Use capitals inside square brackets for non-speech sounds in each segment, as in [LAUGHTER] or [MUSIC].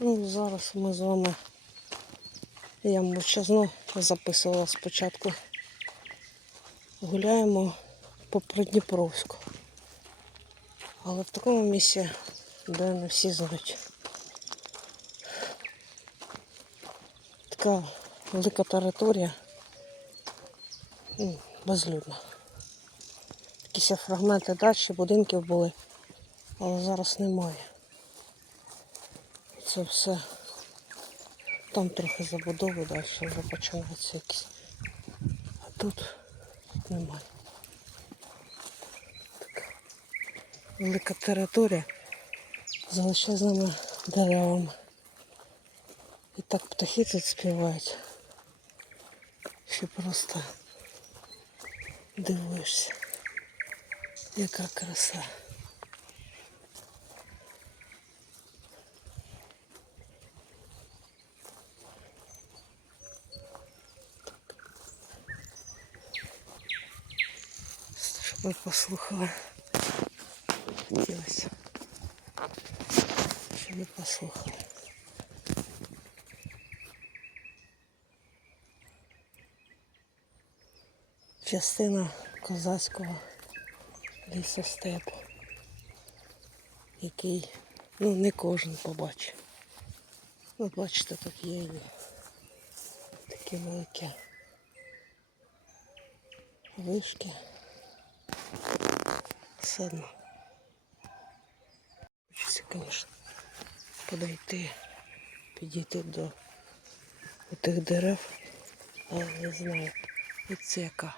Ну, зараз ми з вами. Я мовчазно записувала спочатку. Гуляємо по Придніпровську. Але в такому місці, де не всі знають. Така велика територія. м, Безлюдна. Якісь фрагменти дачі, будинків були, але зараз немає. Це все. Там трохи забудови, далі вже починаються якісь. А тут, немає. Така велика територія з величезними деревами. І так птахи тут співають. Що просто дивишся. Яка краса. Щоб ви послухали. Хотілося. Щоб ви послухали. Частина козацького лісостепу, який ну, не кожен побачить. Ну, бачите, тут є і такі великі вишки. Все одно. Хочеться, звісно, подойти, підійти до тих дерев, але не знаю, Оце це яка.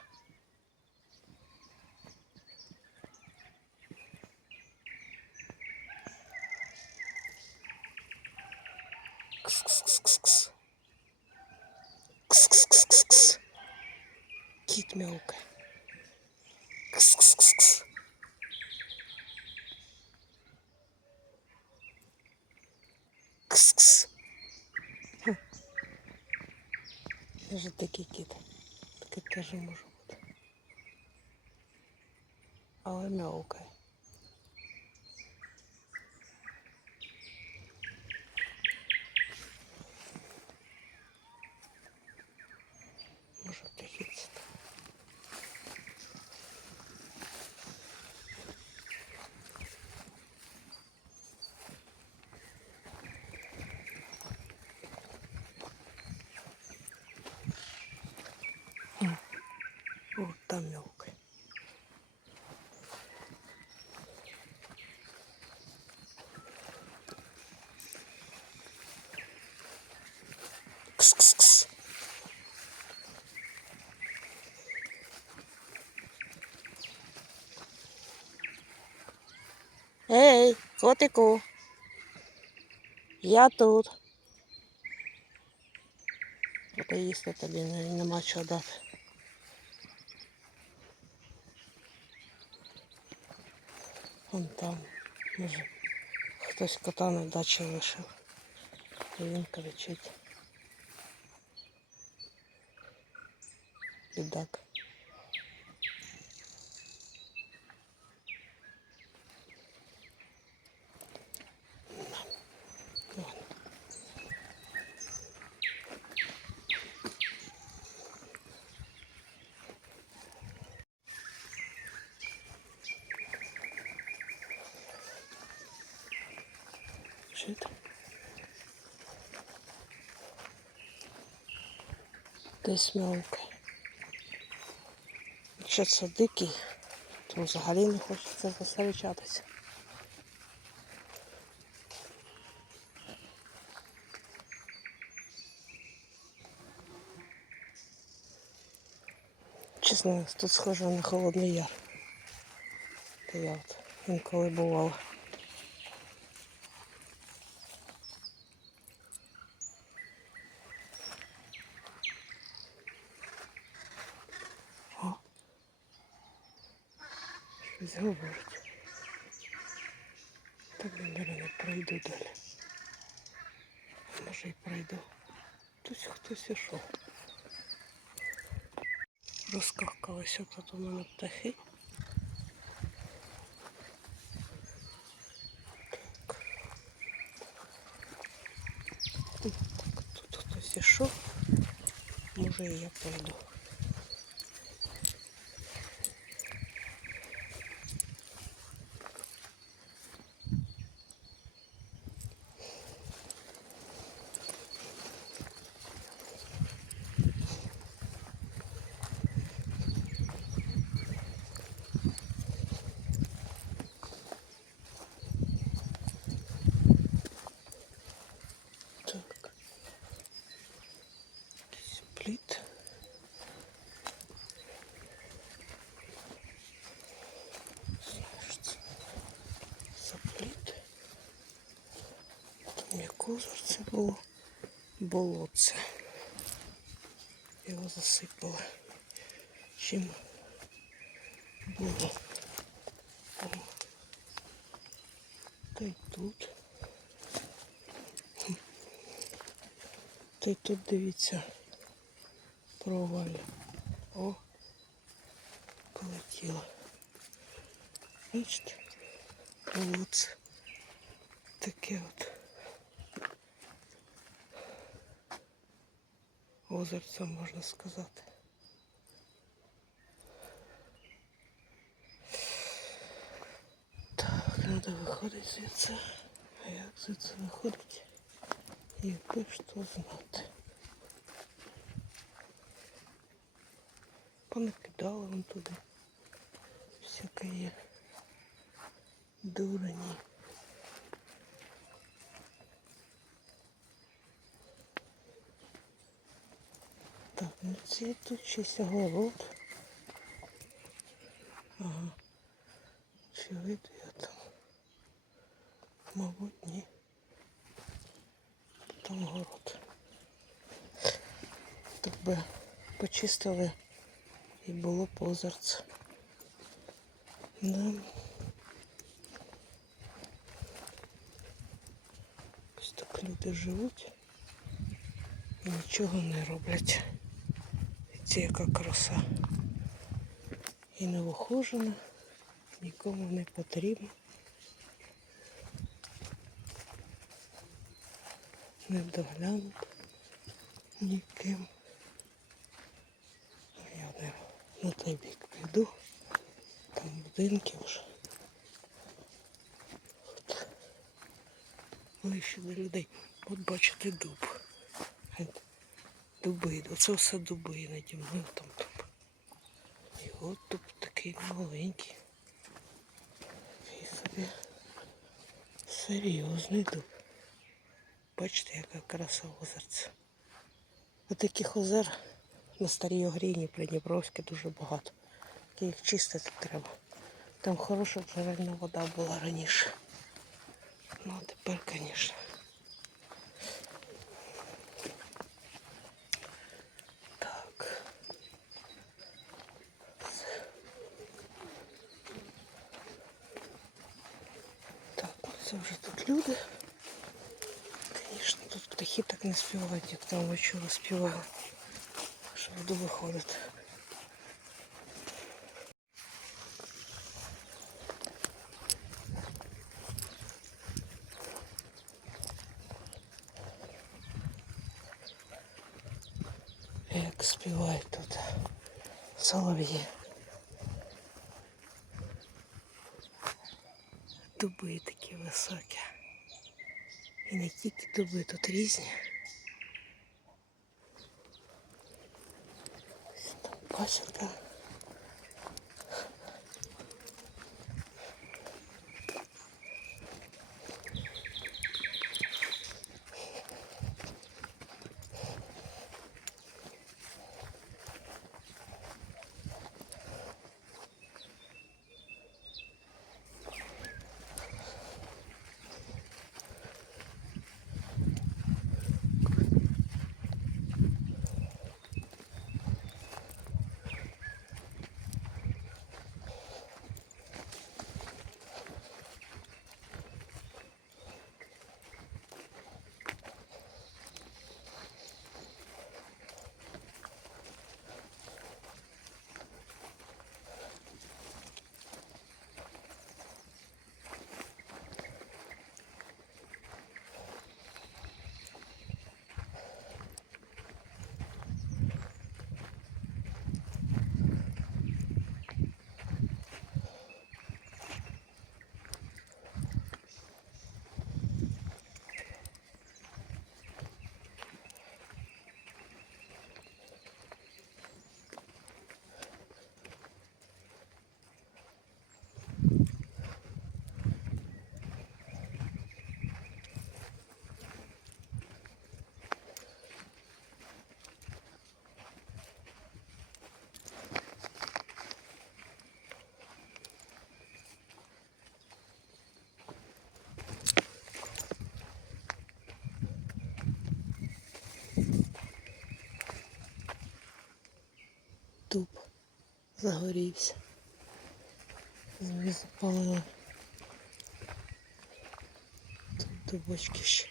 О, там мяукає. Кс-кс-кс. Ей, котику. Я тут. Поки їсти тобі не- нема чого дати. Вон там, може, хтось кота на дачі лишив. І він кричить. Бідак. Чуєте? Десь мелкий. Якщо це дикий, то взагалі не хочеться зустрічатися. Чесно, тут схоже на холодний яр. Та я от інколи бувала. щось говорить. Так я, наверное, пройду далі. Може і пройду. Тут хтось ішов. Розкакалися тут у мене птахи. Так, тут хтось ішов. Може і я пройду. Було болотце. Його засипали. Чим було. О. Та й тут. Та й тут дивіться. Провалля. О, полетіло. Бачите? Болотце. Таке от. Озерце можна сказати. Так, треба виходити звідси. А як звідси виходить? Якби ж то знати. Понакидали вон туди. Всяке є. Дурені. Так, це тут щось огород. Ага. Чи видно я там? Мабуть, ні. Там город. Так би почистили і було б. Да. Ось так люди живуть і нічого не роблять. І яка краса. І не вихожена, нікому не потрібно. Не доглянуто ніким. Я не на той бік піду. Там будинки вже. От. Ближче до людей. От бачите дуб. Дуби. Оце все дуби наді мною там дуб. І от дуб такий маленький. Такий собі серйозний дуб. Бачите, яка краса озерця. Отаких озер на старій Огріні Придніпровській дуже багато. Їх чистити треба. Там хороша джерельна вода була раніше. Ну а тепер, звісно. не співають, як там ви чули співали. Що буду виходити. Як співають тут солов'ї. Дуби такі високі. І не тільки дуби, тут різні. Ось дуб загорівся. Запалили. Тут дубочки ще.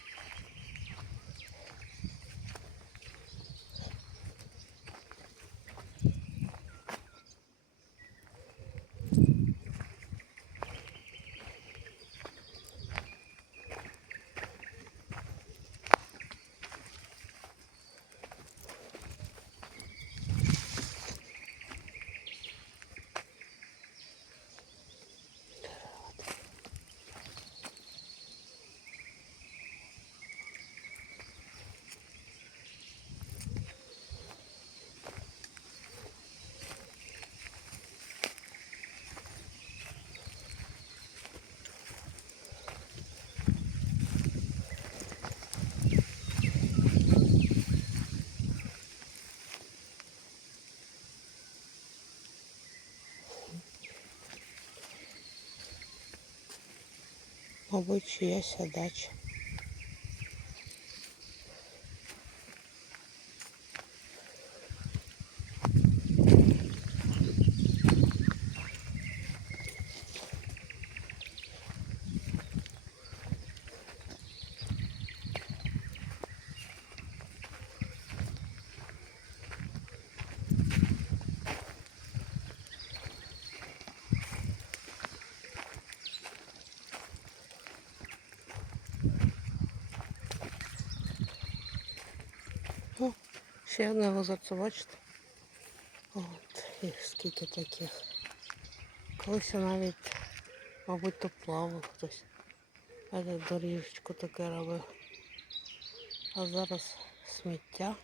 Мабуть, чиясь дача. О, ще одне озерце, бачите? От, їх скільки таких. Колись навіть, мабуть, то плавав хтось. А доріжечку таке робив. А зараз сміття.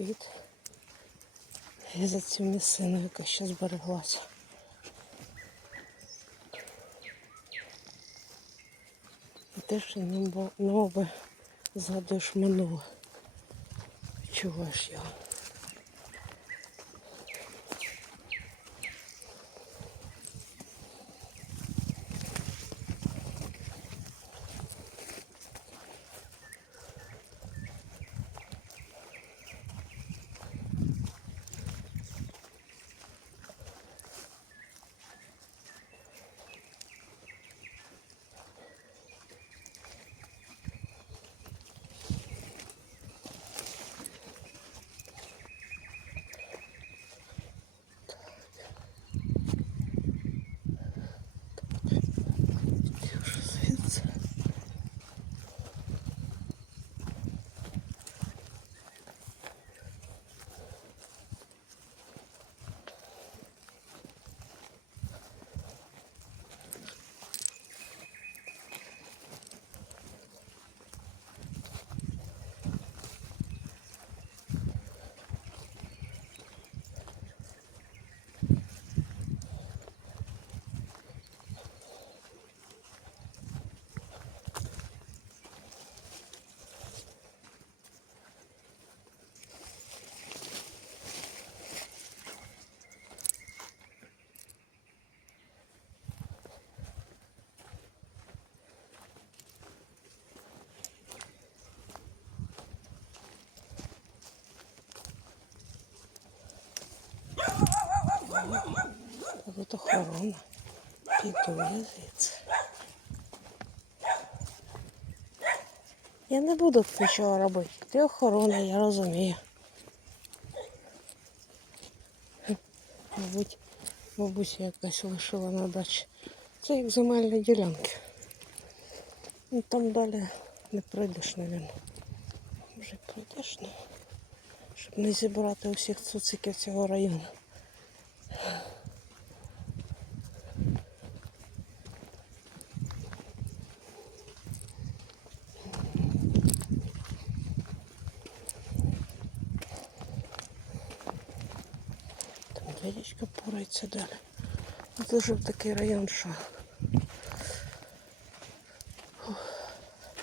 Квіт. І за цю місцину, яка ще збереглася. І теж що ніби згадуєш минуле. Чуваєш його. Тут охорона. Піду я не буду нічого робити. Ти охорона, я розумію. Мабуть, бабуся якась лишила на дачі. Це як земельні ділянки. Ну там далі не пройдеш, мабуть. Може пройдеш, ну, щоб не зібрати усіх цуциків цього району. Там дядечка порається далі. Ну, Дуже в такий район, що,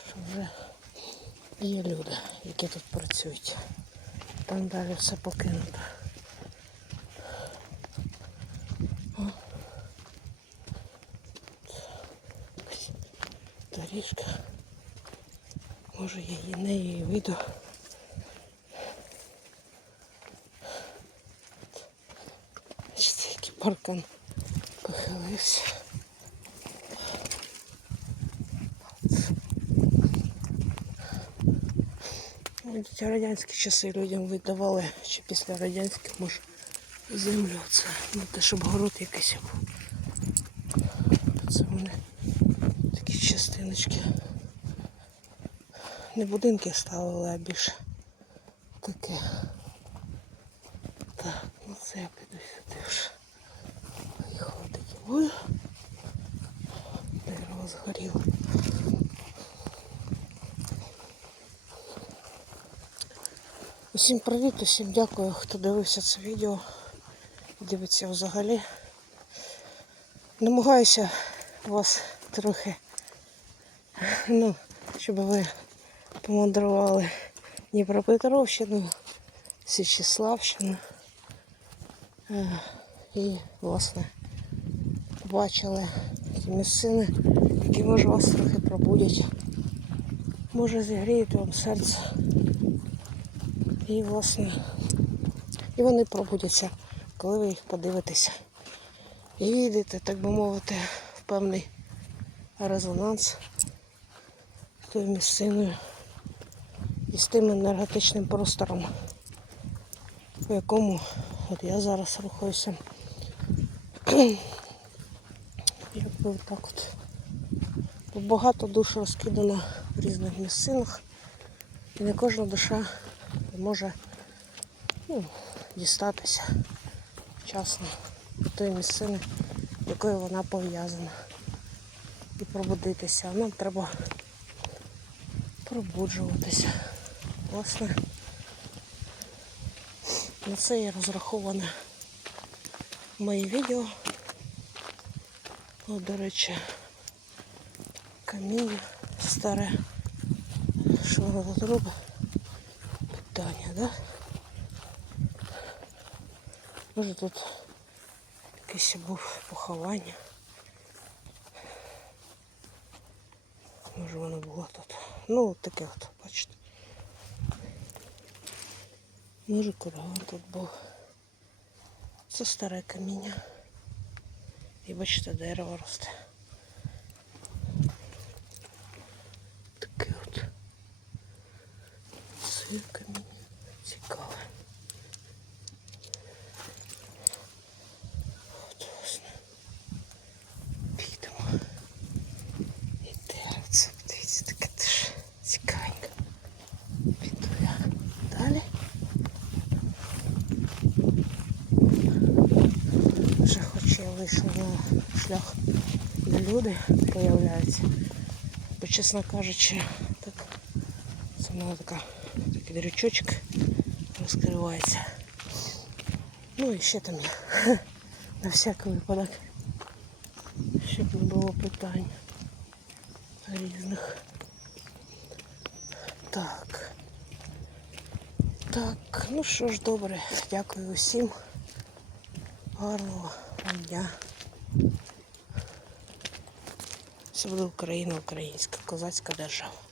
що вже є люди, які тут працюють. Там далі все покинуто. Доріжка. Може я її не її вийду. Бачите, який похилився. Мабуть, радянські часи людям видавали, чи після радянських, може, землю. Це ну, те, щоб город якийсь був. Це вони такі частиночки. Не будинки ставили, а більше таке. Так, ну це я піду сюди вже. Виходить. Ой. Дерево згоріло. Усім привіт, усім дякую, хто дивився це відео. Дивиться взагалі. Намагаюся вас трохи, ну, щоб ви помандрували Дніпропетровщину, Січеславщину. Е, І, власне, побачили ті місцини, які може вас трохи пробудять. Може зігріють вам серце. І, власне, і вони пробудяться, коли ви їх подивитеся. І війдете, так би мовити, в певний резонанс з тою місциною і з тим енергетичним простором, в якому от я зараз рухаюся. Якби так от. Тут багато душ розкидано в різних місцинах. І не кожна душа може ну, дістатися вчасно до тої місцини, з якою вона пов'язана. І пробудитися. Нам треба пробуджуватися. Власне, на це і розраховане моє відео. О, до речі, каміння старе. Що воно тут? Питання, да? Може тут якесь був поховання. Може воно було тут. Ну, от таке от, бачите. Може курган тут був. Це старе каміння. І бачите, дерево росте. Таке от. Це каміння. Цікаве. От власне. Підемо. І деревце. Дивіться, таке теж цікавенько. Піду я далі. Вже хоч я вийшла на шлях, де люди появляються. Бо, чесно кажучи, так, це в мене така, такий дрючочок розкривається. Ну і ще там є [LAUGHS] на всякий випадок, щоб не було питань різних. Так. Так, ну що ж, добре, дякую усім. Гарного вам дня. Все буде Україна, українська, козацька держава.